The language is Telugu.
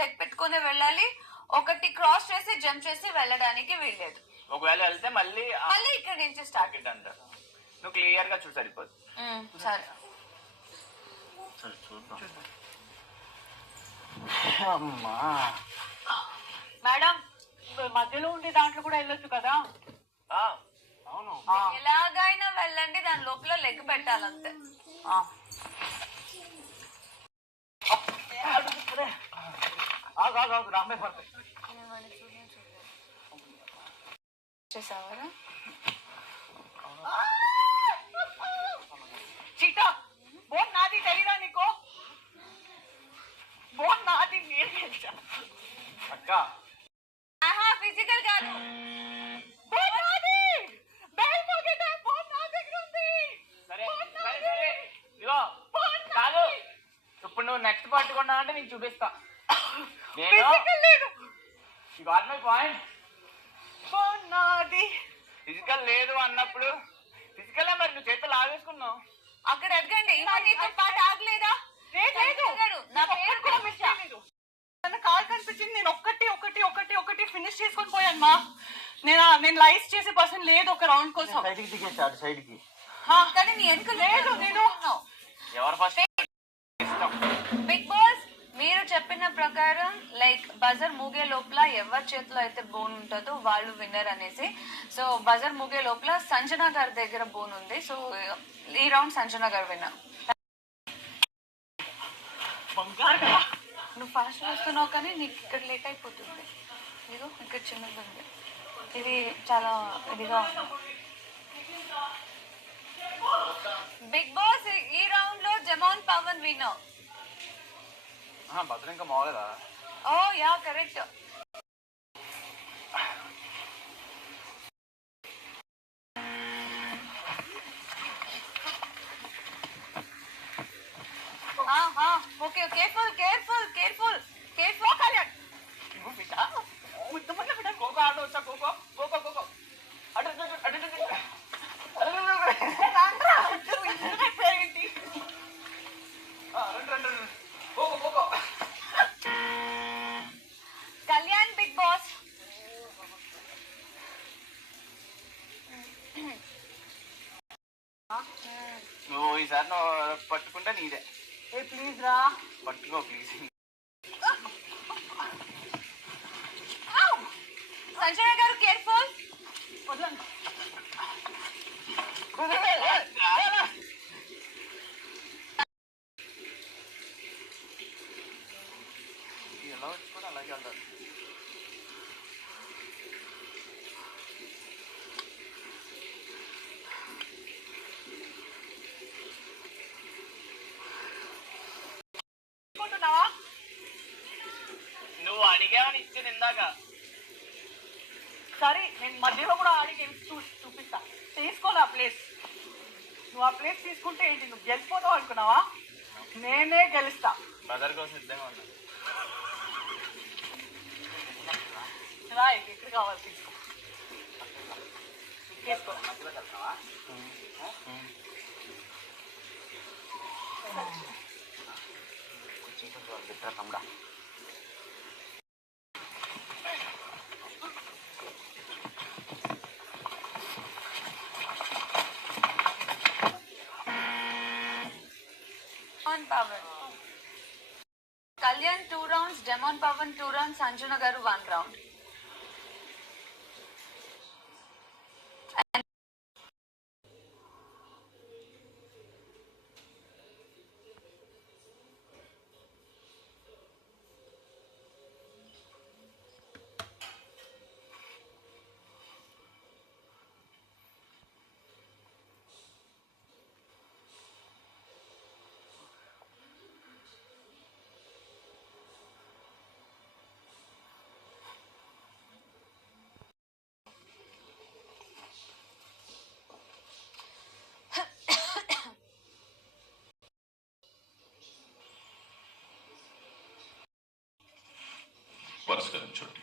లెగ్ పెట్టుకుని వెళ్ళాలి, ఒకటి క్రాస్ చేసి జంప్ చేసి వెళ్ళడానికి వీల్లేదు. ఒకవేళ వెళ్తే మళ్ళీ ఇక్కడ నుంచి స్టార్ట్ అంటారు. నువ్వు క్లియర్ గా చూసి సరిపోదు. సరే చూద్దాం. అమ్మా మేడం మధ్యలో ఉండే దాంట్లో కూడా వెళ్ళొచ్చు కదా. అవును, ఎలాగైనా వెళ్ళండి, దాని లోపల లెగ్ పెట్టాలంతే. రామే పడతాయి. చేసావరా చీటా బోన్ నాది తెలీదా నీకు? బోన్ నాది నేను గెలిచా. అక్క ఫిజికల్ కాదు, బోన్ నాది. బెల్ మోగేట బోన్ నా దగ్గర ఉంది. సరే సరే సరే ఇదిగో కాదు, ఇప్పుడు నువ్వు నెక్స్ట్ పట్టుకున్నా అంటే నీకు చూపిస్తా. ఫిజికల్ లేదు. You got my point. Bone నాది. ఫిజికల్ లేదు అన్నప్పుడు ఫిజికల్ మరి నువ్వు చేతులు లాగేసుకున్నావు. అక్కడ అడగండి, నీతో పాటు ఆగలేదా? నా పేరు కూడా మిస్ చేయలేదు. నన్ను కాల్ కనిపించింది, నేను ఒక్కటి ఒకటి ఒకటి ఒకటి ఫినిష్ చేసుకొని పోయాను మా. నేను లైఫ్ చేసే పర్సన్ లేదు ఒక రౌండ్ కోసం. సైడ్కి దిగేసాడు, సైడ్ కి. కానీ నీ ఎందుకు లేదు? నేను ఎవరు ఫస్ట్? బిగ్ బాస్ మీరు చెప్పిన ప్రకారం లైక్ బజర్ మూగే లోపల ఎవరి చేతిలో అయితే బోన్ ఉంటుందో వాళ్ళు విన్నర్ అనేసి. సో బజర్ మూగే లోపల సంజన గారి దగ్గర బోన్ ఉంది. సో ఈ రౌండ్ సంజన గారు విన్నర్. నువ్వు ఫాస్ట్ వస్తున్నావు కానీ నీకు ఇక్కడ లేట్ అయిపోతుంది. ఇదిగో ఇక్కడ చిన్నది ఉంది, ఇది చాలా ఇదిగా ఉంది. బిగ్ బాస్ ఈ రౌండ్ లో జమాన్ పవన్ విన్నర్. భద్రం ఇంకా మోగలేదా? Oh yeah correct. Okay careful careful careful careful. Kalyan ముద్దు ముద్దు బిడ్డ కోకో ఆట వచ్చా? కోకో కోకో కోకో అటు ఏంటి కోకో కోకో. Kalyan Bigg Boss. నువ్వు ఈసారి నువ్వు పట్టుకుంటే నీదే. ఏ ప్లీజ్ రా, పట్టుకో ప్లీజ్. సంజయ్ గారు కేర్ఫుల్. వదలండి. ఎలా వచ్చుకోవాలి అలాగే ఉండాలి. నువ్వు అడిగావని ఇచ్చింది ఇందాక. సరే నేను మధ్యలో కూడా ఆడికి చూపిస్తా. తీసుకోలే ఆ ప్లేస్. నువ్వు ఆ ప్లేస్ తీసుకుంటే ఏంటి, నువ్వు గెలిచిపోతావు అనుకున్నావా? నేనే గెలుస్తా. బజార్ కోసం సిద్ధంగా ఉన్నా. రా, ఎక్కడ కావాలి తీసుకో. తీసుకో. తమ్ముడా Pavan. Kalyan 2 rounds, demon Pavan 2 rounds, Sanjana గారు 1 round. పరిష్కరించండి.